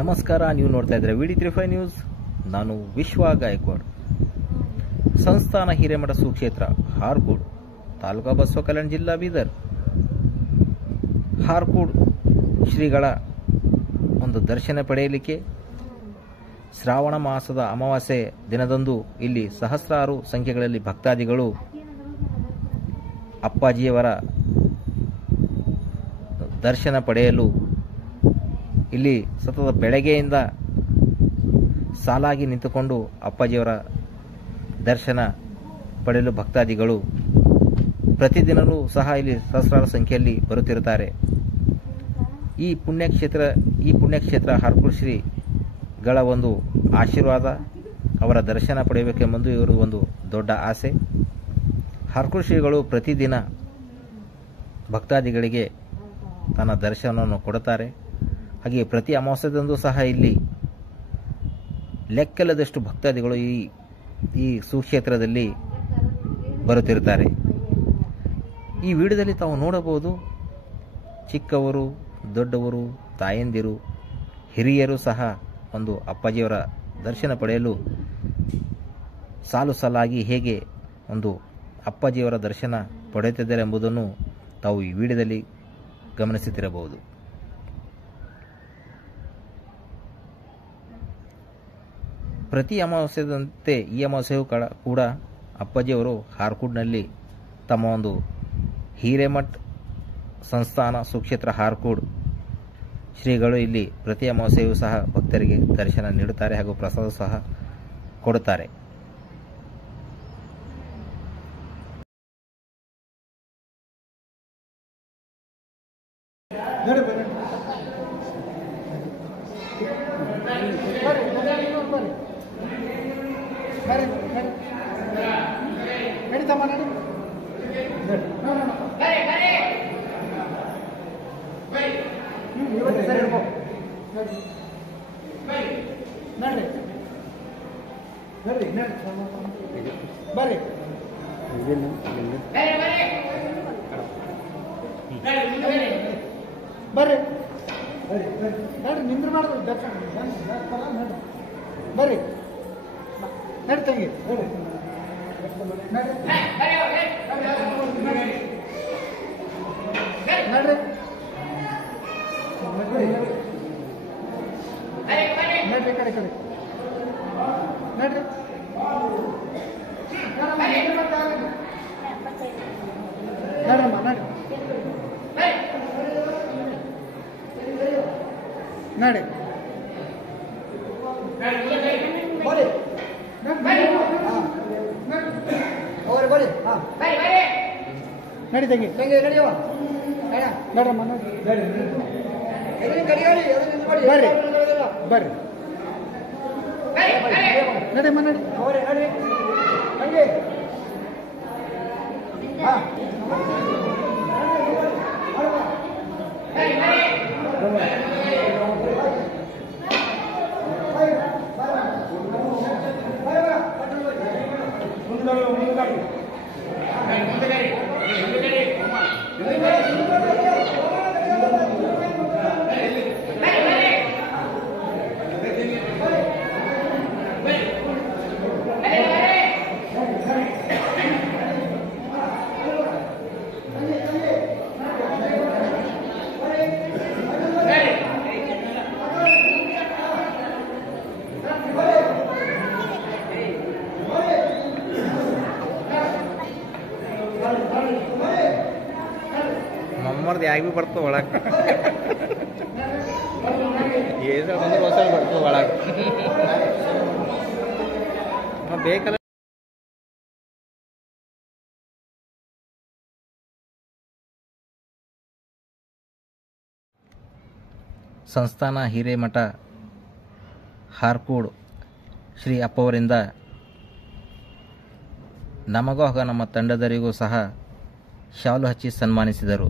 ನಮಸ್ಕಾರ, ನೀವು ನೋಡ್ತಾ ಇದ್ರೆ VD35 ನ್ಯೂಸ್. ನಾನು ವಿಶ್ವ ಗಾಯಕ್ವಾಡ್. ಸಂಸ್ಥಾನ ಹಿರೇಮಠ ಸುಕ್ಷೇತ್ರ ಹಾರ್ಕೂಡ್, ತಾಲೂಕಾ ಬಸವಕಲ್ಯಾಣ, ಜಿಲ್ಲಾ ಬೀದರ್. ಹಾರ್ಕೂಡ್ ಶ್ರೀಗಳ ಒಂದು ದರ್ಶನ ಪಡೆಯಲಿಕ್ಕೆ ಶ್ರಾವಣ ಮಾಸದ ಅಮಾವಾಸ್ಯೆ ದಿನದಂದು ಇಲ್ಲಿ ಸಹಸ್ರಾರು ಸಂಖ್ಯೆಗಳಲ್ಲಿ ಭಕ್ತಾದಿಗಳು ಅಪ್ಪಾಜಿಯವರ ದರ್ಶನ ಪಡೆಯಲು ಇಲ್ಲಿ ಸತತ ಬೆಳಗ್ಗೆಯಿಂದ ಸಾಲಾಗಿ ನಿಂತುಕೊಂಡು ಅಪ್ಪಾಜಿಯವರ ದರ್ಶನ ಪಡೆಯಲು ಭಕ್ತಾದಿಗಳು ಪ್ರತಿದಿನವೂ ಸಹ ಇಲ್ಲಿ ಸಹಸ್ರಾರು ಸಂಖ್ಯೆಯಲ್ಲಿ ಬರುತ್ತಿರುತ್ತಾರೆ. ಈ ಪುಣ್ಯಕ್ಷೇತ್ರ ಹಾರ್ಕೂಡ್ ಶ್ರೀಗಳ ಒಂದು ಆಶೀರ್ವಾದ, ಅವರ ದರ್ಶನ ಪಡೆಯಬೇಕೆಂಬುದು ಇವರು ಒಂದು ದೊಡ್ಡ ಆಸೆ. ಹಾರ್ಕೂಡ್ ಶ್ರೀಗಳು ಪ್ರತಿದಿನ ಭಕ್ತಾದಿಗಳಿಗೆ ತನ್ನ ದರ್ಶನವನ್ನು ಕೊಡುತ್ತಾರೆ. ಹಾಗೆ ಪ್ರತಿ ಅಮಾವಾಸ್ಯದಂದು ಸಹ ಇಲ್ಲಿ ಲೆಕ್ಕಿಲ್ಲದಷ್ಟು ಭಕ್ತಾದಿಗಳು ಈ ಸುಕ್ಷೇತ್ರದಲ್ಲಿ ಬರುತ್ತಿರುತ್ತಾರೆ. ಈ ವಿಡಿಯೋದಲ್ಲಿ ತಾವು ನೋಡಬಹುದು, ಚಿಕ್ಕವರು, ದೊಡ್ಡವರು, ತಾಯಂದಿರು, ಹಿರಿಯರು ಸಹ ಒಂದು ಅಪ್ಪಾಜಿಯವರ ದರ್ಶನ ಪಡೆಯಲು ಸಾಲಾಗಿ ಹೇಗೆ ಒಂದು ಅಪ್ಪಾಜಿಯವರ ದರ್ಶನ ಪಡೆಯುತ್ತಿದ್ದಾರೆ ಎಂಬುದನ್ನು ತಾವು ಈ ವಿಡಿಯೋದಲ್ಲಿ ಗಮನಿಸುತ್ತಿರಬಹುದು. ಪ್ರತಿ ಅಮಾವಾಸ್ಯದಂತೆ ಈ ಅಮಾವಾಸ್ಯೆಯೂ ಕೂಡ ಅಪ್ಪಾಜಿಯವರು ಹಾರ್ಕೂಡ್ನಲ್ಲಿ ತಮ್ಮ ಒಂದು ಹಿರೇಮಠ್ ಸಂಸ್ಥಾನ ಸುಕ್ಷೇತ್ರ ಹಾರ್ಕೂಡ್ ಶ್ರೀಗಳು ಇಲ್ಲಿ ಪ್ರತಿ ಅಮಾವಾಸ್ಯೆಯೂ ಸಹ ಭಕ್ತರಿಗೆ ದರ್ಶನ ನೀಡುತ್ತಾರೆ ಹಾಗೂ ಪ್ರಸಾದ ಸಹ ಕೊಡುತ್ತಾರೆ. ಬರ್ರಿ ನಿಂದ್ರ ಮಾಡಿದ್ರು ದರ್ಶನ ಬರ್ರಿ ನಡಿ ತಂಗಿ ನಡ್ರಿ ನಡ್ರಿ ಕಡೆ ಕಡೆ ನಡ್ರಿ ನಡ್ರಮ್ಮ ನಡ್ರಿ ನಡಿ ನಡಿ ತಂಗಿ ನಡ್ರಮ್ಮ ಬರ್ರಿ ಬರ್ರಿ ನಡಿಯಮ್ಮ ನಡಿ ಹಂಗೆ ಮಮ್ಮರ್ದು ಯಾಕೆ ಭೀ ಬರ್ತವೆ ಒಳಗೆ, ಏನು ಒಂದು ವರ್ಷ ಬರ್ತವೆ ಒಳಗೆ ಬೇಕಲ್ಲ. ಸಂಸ್ಥಾನ ಹಿರೇಮಠ ಹಾರ್ಕೂಡ್ ಶ್ರೀ ಅಪ್ಪವರಿಂದ ನಮಗೂ ಹಾಗೂ ನಮ್ಮ ತಂಡದವರಿಗೂ ಸಹ ಶಾಲು ಹಚ್ಚಿ ಸನ್ಮಾನಿಸಿದರು.